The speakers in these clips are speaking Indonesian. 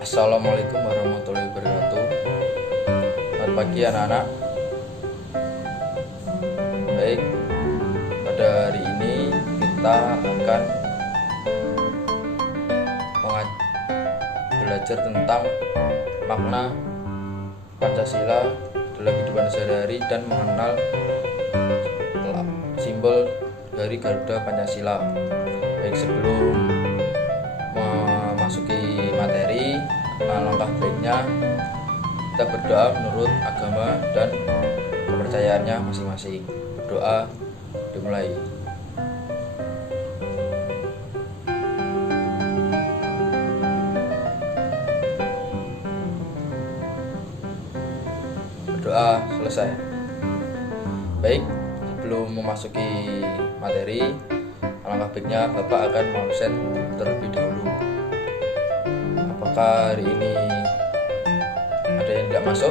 Assalamualaikum warahmatullahi wabarakatuh. Selamat pagi anak-anak. Baik, pada hari ini kita akan belajar tentang makna Pancasila dalam kehidupan sehari-hari dan mengenal simbol dari Garuda Pancasila. Baik, sebelum memasuki materi, langkah baiknya kita berdoa menurut agama dan kepercayaannya masing-masing. Berdoa dimulai. Berdoa selesai. Baik, sebelum memasuki materi, alangkah baiknya Bapak akan mengabsen terlebih dahulu. Apakah hari ini ada yang tidak masuk?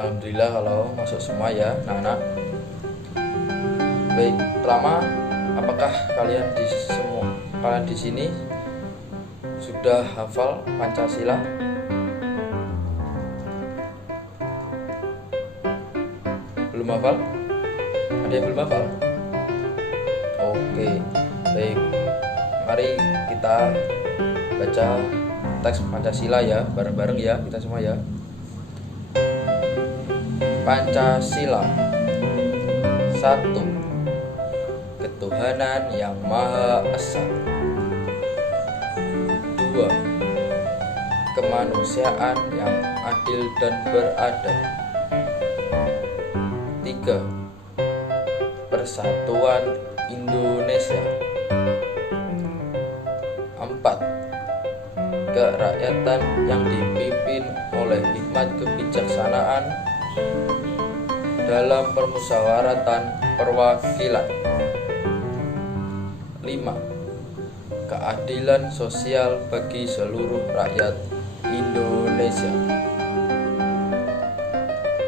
Alhamdulillah kalau masuk semua ya anak-anak. Baik, pertama, apakah kalian di sini sudah hafal Pancasila? Belum hafal? Ada yang belum hafal? Oke, baik. Mari kita baca teks Pancasila ya, bareng-bareng ya, kita semua ya. Pancasila. 1. Ketuhanan yang Maha Esa. 2. Kemanusiaan yang adil dan beradab. 3. Persatuan Indonesia. 4. Kerakyatan yang dipimpin oleh hikmat kebijaksanaan dalam permusyawaratan perwakilan. 5. Keadilan sosial bagi seluruh rakyat Indonesia.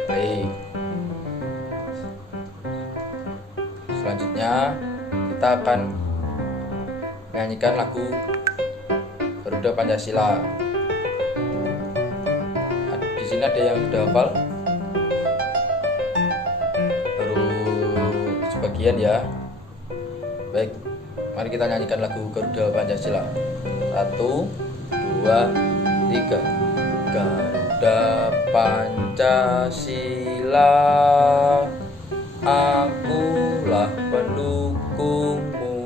Baik. Selanjutnya kita akan menyanyikan lagu Garuda Pancasila. Di sini ada yang sudah hafal? Baru sebagian ya. Baik, mari kita nyanyikan lagu Garuda Pancasila. 1, 2, 3. Garuda Pancasila, akulah pendukungmu.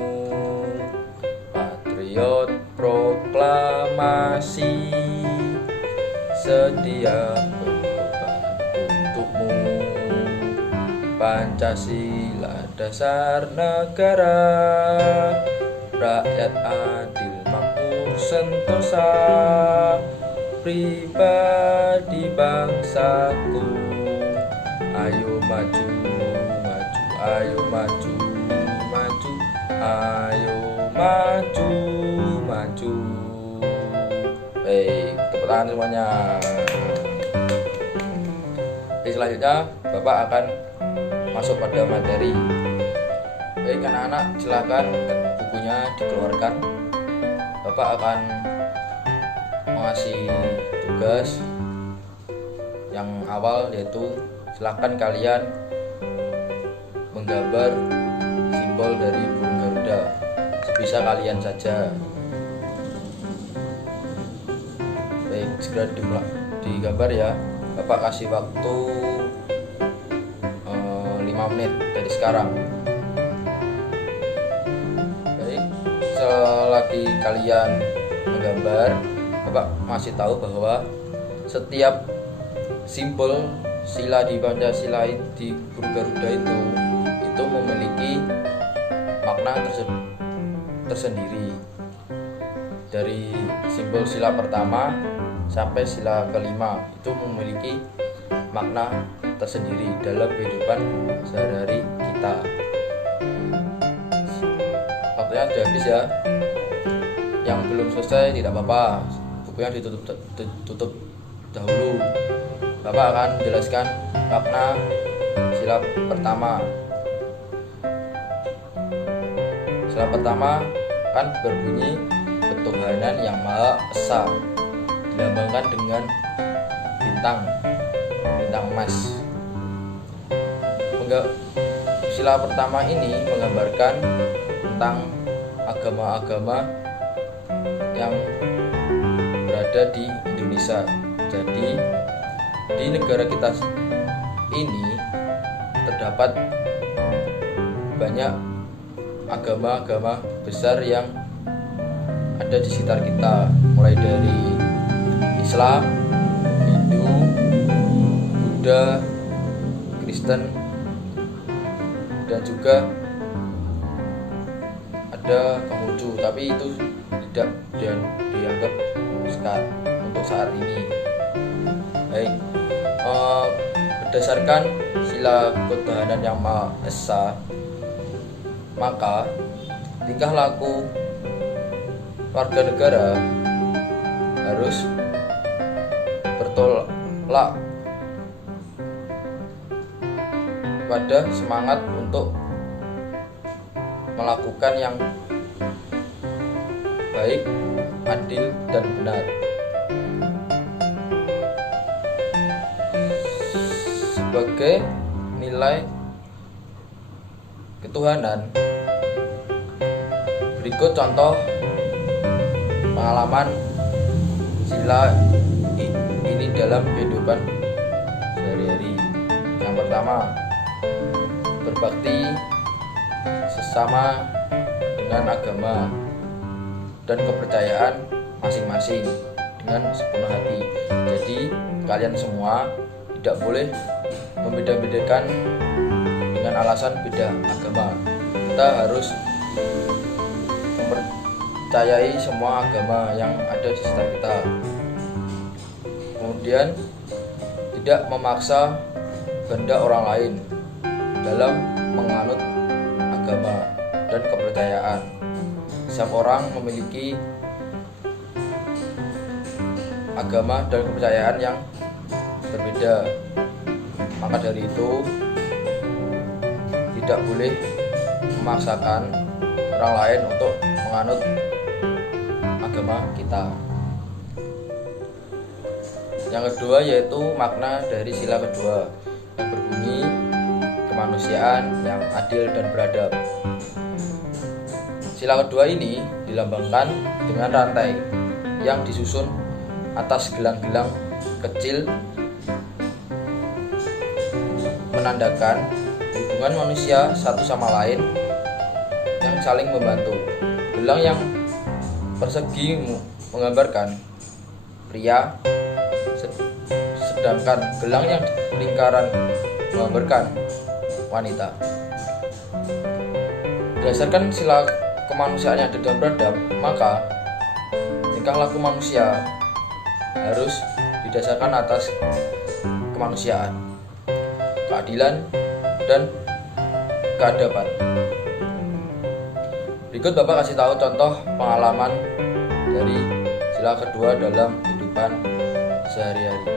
Patriot proklamasi, sedia berkorban untukmu. Pancasila dasar negara, rakyat adil makmur sentosa, pribadi bangsaku. Ayo maju, maju, ayo maju, maju, ayo maju, maju. Baik, tepuk tangan semuanya. Baik, selanjutnya Bapak akan masuk pada materi. Baik anak-anak, silakan bukunya dikeluarkan. Bapak akan mengasih tugas yang awal, yaitu silakan kalian menggambar simbol dari burung Garuda sebisa kalian saja. Baik, segera digambar ya. Bapak kasih waktu 5 menit dari sekarang. Baik, selagi kalian menggambar, Bapak masih tahu bahwa setiap simbol sila di Pancasila di burung Garuda itu memiliki makna tersendiri. Dari simbol sila pertama sampai sila kelima itu memiliki makna tersendiri dalam kehidupan sehari-hari kita. Waktunya sudah habis ya. Yang belum selesai tidak apa-apa, bukunya ditutup dahulu. Bapak akan menjelaskan makna sila pertama. Sila pertama akan berbunyi ketuhanan yang Maha Esa, dilambangkan dengan bintang emas. Sila pertama ini menggambarkan tentang agama-agama yang berada di Indonesia. Jadi di negara kita ini terdapat banyak agama-agama besar yang ada di sekitar kita, mulai dari Islam, Hindu, Buddha, Kristen, dan juga ada Konghucu, tapi itu tidak dianggap untuk saat ini. Baik, berdasarkan sila ketuhanan yang Maha Esa, maka tingkah laku warga negara harus bertolak pada semangat untuk melakukan yang baik, adil, dan benar. Sebagai nilai ketuhanan, berikut contoh pengalaman sila ini dalam kehidupan sehari-hari. Yang pertama, berbakti sesama dengan agama dan kepercayaan masing-masing dengan sepenuh hati. Jadi kalian semua tidak boleh membeda-bedakan dengan alasan beda agama. Kita harus mempercayai semua agama yang ada di sekitar kita. Kemudian tidak memaksa kehendak orang lain dalam menganut agama dan kepercayaan. Setiap orang memiliki agama dan kepercayaan yang berbeda. Maka dari itu tidak boleh memaksakan orang lain untuk menganut agama kita. Yang kedua yaitu makna dari sila kedua yang berbunyi kemanusiaan yang adil dan beradab. Sila kedua ini dilambangkan dengan rantai yang disusun atas gelang-gelang kecil, menandakan hubungan manusia satu sama lain yang saling membantu. Gelang yang persegi menggambarkan pria, sedangkan gelang yang lingkaran menggambarkan wanita. Berdasarkan sila kemanusiaan yang adil dan beradab, maka tingkah laku manusia harus didasarkan atas kemanusiaan, keadilan, dan keadaban. Berikut Bapak kasih tahu contoh pengalaman dari sila kedua dalam kehidupan sehari-hari.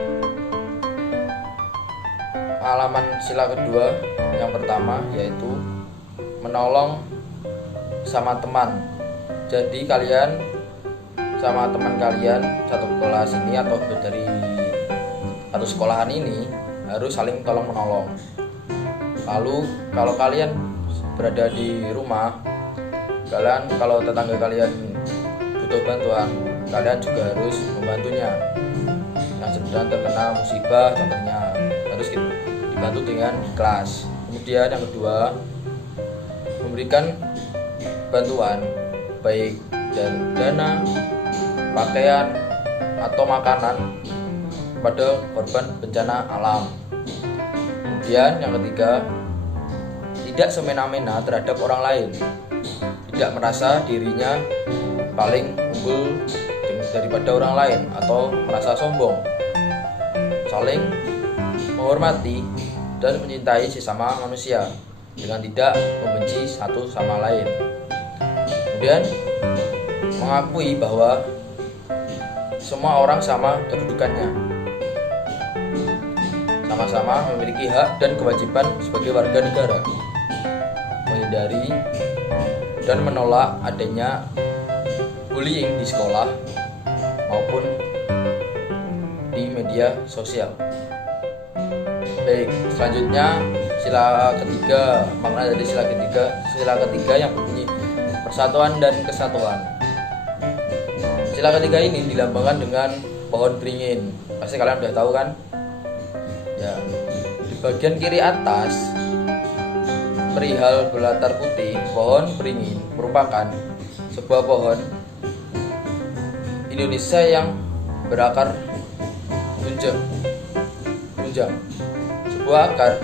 Pengalaman sila kedua yang pertama yaitu menolong sama teman. Jadi kalian sama teman kalian satu kelas ini atau dari satu sekolahan ini harus saling tolong menolong. Lalu kalau kalian berada di rumah, kalian kalau tetangga kalian butuh bantuan, kalian juga harus membantunya. Yang sedang terkena musibah contohnya harus dibantu dengan ikhlas. Kemudian yang kedua, memberikan bantuan baik dari dana, pakaian, atau makanan pada korban bencana alam. Kemudian yang ketiga, tidak semena-mena terhadap orang lain, tidak merasa dirinya paling unggul daripada orang lain atau merasa sombong, saling menghormati dan mencintai sesama manusia dengan tidak membenci satu sama lain. Kemudian mengakui bahwa semua orang sama kedudukannya, sama-sama memiliki hak dan kewajiban sebagai warga negara, menghindari dan menolak adanya bullying di sekolah maupun di media sosial. Baik, selanjutnya sila ketiga. Makna dari sila ketiga yang berbunyi persatuan dan kesatuan. Sila ketiga ini dilambangkan dengan pohon beringin. Pasti kalian udah tahu kan? Ya, di bagian kiri atas perihal berlatar putih, pohon beringin merupakan sebuah pohon Indonesia yang berakar tunjang. Sebuah akar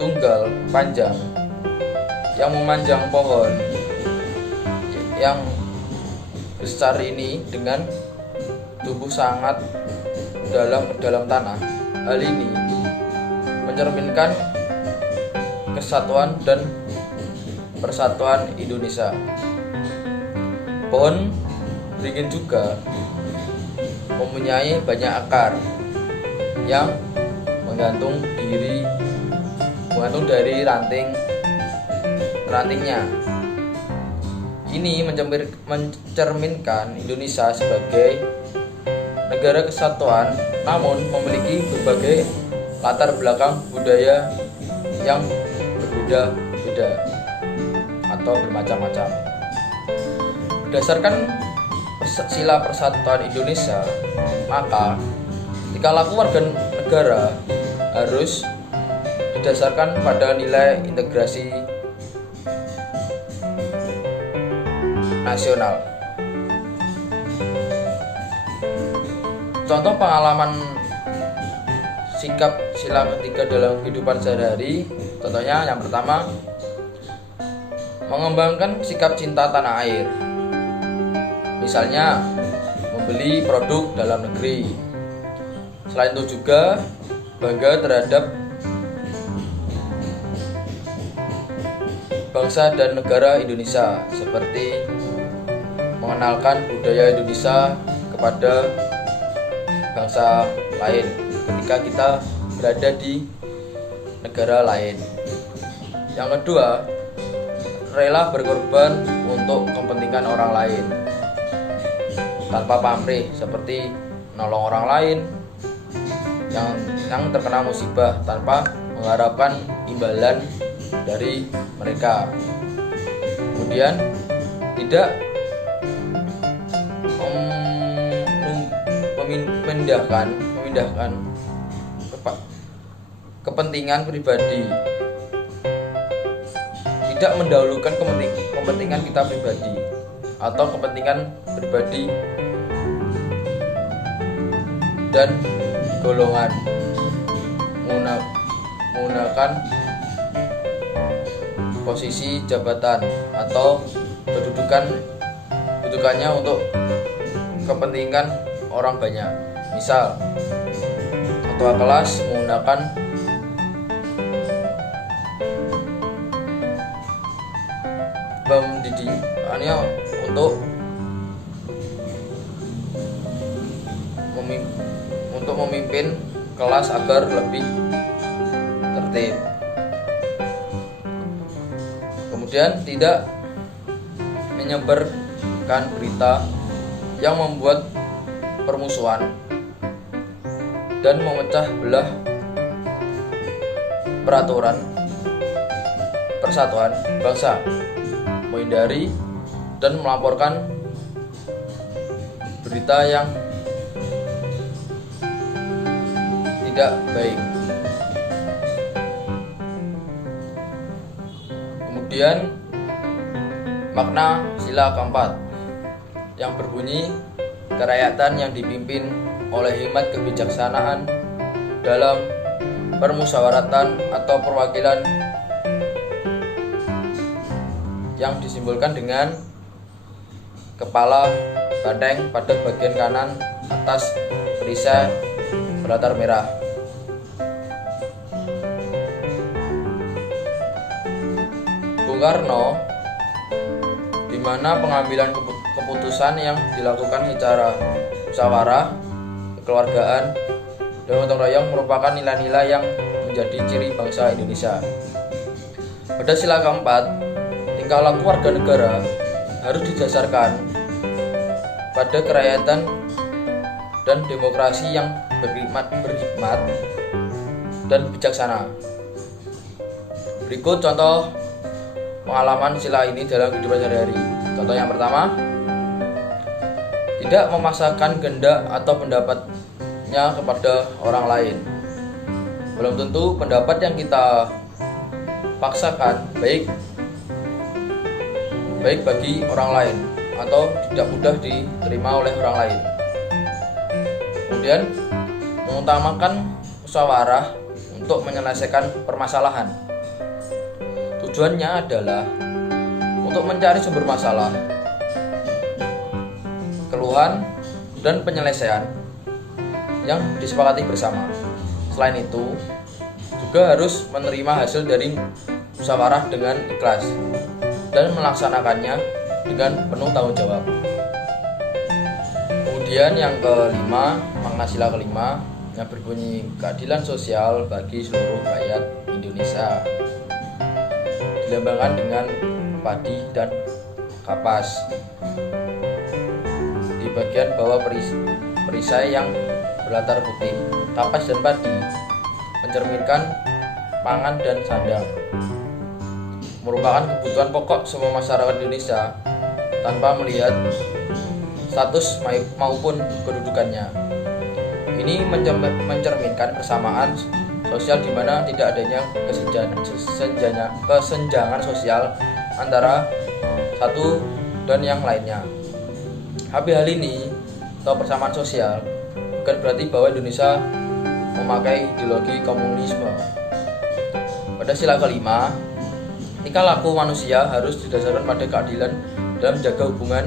tunggal panjang yang memanjang pohon yang besar ini dengan tumbuh sangat dalam tanah. Hal ini mencerminkan kesatuan dan persatuan Indonesia. Pohon beringin juga mempunyai banyak akar yang menggantung dari rantingnya. Ini mencerminkan Indonesia sebagai negara kesatuan, namun memiliki berbagai latar belakang budaya yang berbeda-beda atau bermacam-macam. Berdasarkan sila persatuan Indonesia, maka tingkah laku warga negara harus didasarkan pada nilai integrasi nasional. Contoh pengalaman sikap sila ketiga dalam kehidupan sehari-hari, contohnya yang pertama, mengembangkan sikap cinta tanah air. Misalnya, membeli produk dalam negeri. Selain itu juga bangga terhadap bangsa dan negara Indonesia, seperti mengenalkan budaya Indonesia kepada bangsa lain ketika kita berada di negara lain. Yang kedua, rela berkorban untuk kepentingan orang lain tanpa pamrih, seperti menolong orang lain yang terkena musibah tanpa mengharapkan imbalan dari mereka. Kemudian tidak memindahkan kepentingan pribadi, tidak mendahulukan kepentingan kita pribadi atau kepentingan pribadi dan golongan, menggunakan posisi jabatan atau kedudukannya untuk kepentingan orang banyak. Misal, ketua kelas menggunakan pendidikannya untuk memimpin kelas agar lebih tertib. Kemudian tidak menyebarkan berita yang membuat permusuhan dan memecah belah peraturan persatuan bangsa, menghindari dan melaporkan berita yang tidak baik. Kemudian makna sila keempat yang berbunyi kerakyatan yang dipimpin oleh hikmat kebijaksanaan dalam permusyawaratan atau perwakilan, yang disimbolkan dengan kepala banteng pada bagian kanan atas perisai berlatar merah. Bung Karno, di mana pengambilan keputusan yang dilakukan secara musyawarah, kekeluargaan, dan gotong royong merupakan nilai-nilai yang menjadi ciri bangsa Indonesia. Pada sila keempat, tingkah laku warga negara harus didasarkan pada kerakyatan dan demokrasi yang berhikmat dan bijaksana. Berikut contoh pengalaman sila ini dalam kehidupan sehari-hari. Contoh yang pertama, tidak memaksakan kehendak atau pendapatnya kepada orang lain. Belum tentu pendapat yang kita paksakan baik bagi orang lain atau tidak mudah diterima oleh orang lain. Kemudian, mengutamakan musyawarah untuk menyelesaikan permasalahan. Tujuannya adalah untuk mencari sumber masalah, keluhan, dan penyelesaian yang disepakati bersama. Selain itu, juga harus menerima hasil dari musyawarah dengan ikhlas dan melaksanakannya dengan penuh tanggung jawab. Kemudian yang kelima, makna sila kelima yang berbunyi keadilan sosial bagi seluruh rakyat Indonesia, dilambangkan dengan padi dan kapas. Di bagian bawah perisai yang berlatar putih, kapas dan padi mencerminkan pangan dan sandang, merupakan kebutuhan pokok semua masyarakat Indonesia tanpa melihat status maupun kedudukannya. Ini mencerminkan persamaan sosial di mana tidak adanya kesenjangan sosial antara satu dan yang lainnya. Hal ini atau persamaan sosial bukan berarti bahwa Indonesia memakai ideologi komunisme. Pada sila kelima, tingkah laku manusia harus didasarkan pada keadilan dalam menjaga hubungan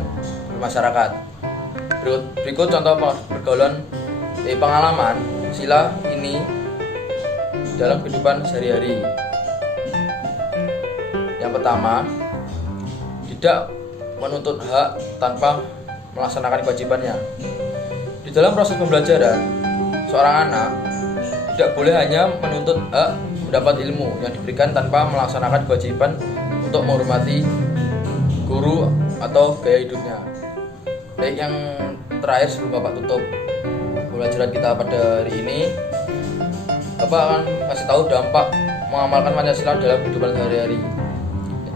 bermasyarakat. Berikut contoh pergaulan pengalaman sila ini dalam kehidupan sehari-hari. Yang pertama, tidak menuntut hak tanpa melaksanakan kewajibannya. Di dalam proses pembelajaran, seorang anak tidak boleh hanya menuntut hak mendapat ilmu yang diberikan tanpa melaksanakan kewajiban untuk menghormati guru atau gaya hidupnya. Baik, yang terakhir sebelum Bapak tutup pembelajaran kita pada hari ini, Bapak akan kasih tahu dampak mengamalkan Pancasila dalam kehidupan sehari-hari.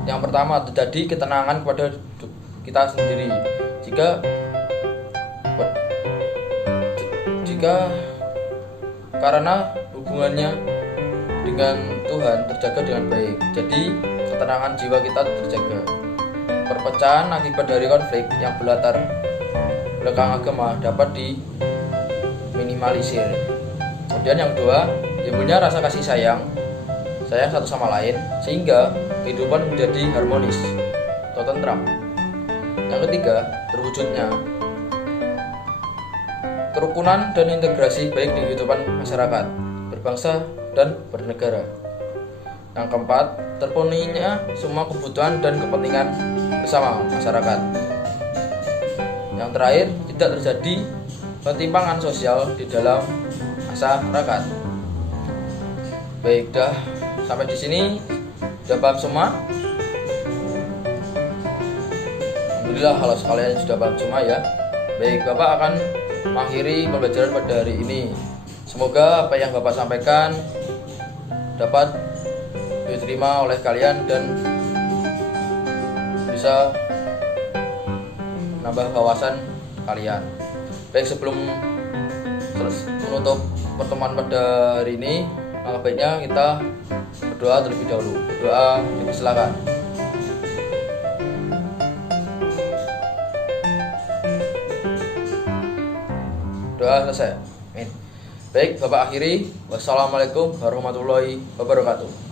Yang pertama, terjadi ketenangan kepada kita sendiri jika karena hubungannya dengan Tuhan terjaga dengan baik. Jadi ketenangan jiwa kita terjaga. Perpecahan akibat dari konflik yang berlatar belakang agama dapat diminimalisir. Kemudian yang kedua, timbulnya rasa kasih sayang satu sama lain sehingga kehidupan menjadi harmonis atau tentram. Yang ketiga, terwujudnya kerukunan dan integrasi baik di kehidupan masyarakat, berbangsa dan bernegara. Yang keempat, terpenuhinya semua kebutuhan dan kepentingan bersama masyarakat. Yang terakhir, tidak terjadi ketimpangan sosial di dalam masyarakat. Baik, dah sampai di sini sudah paham semua. Alhamdulillah kalau kalian sudah paham semua ya. Baik, Bapak akan mengakhiri pembelajaran pada hari ini. Semoga apa yang Bapak sampaikan dapat diterima oleh kalian dan bisa menambah wawasan kalian. Baik, sebelum menutup pertemuan pada hari ini, maka baiknya kita berdoa terlebih dahulu. Berdoa, dipersilakan. Doa selesai. Amin. Baik, Bapak akhiri. Wassalamualaikum warahmatullahi wabarakatuh.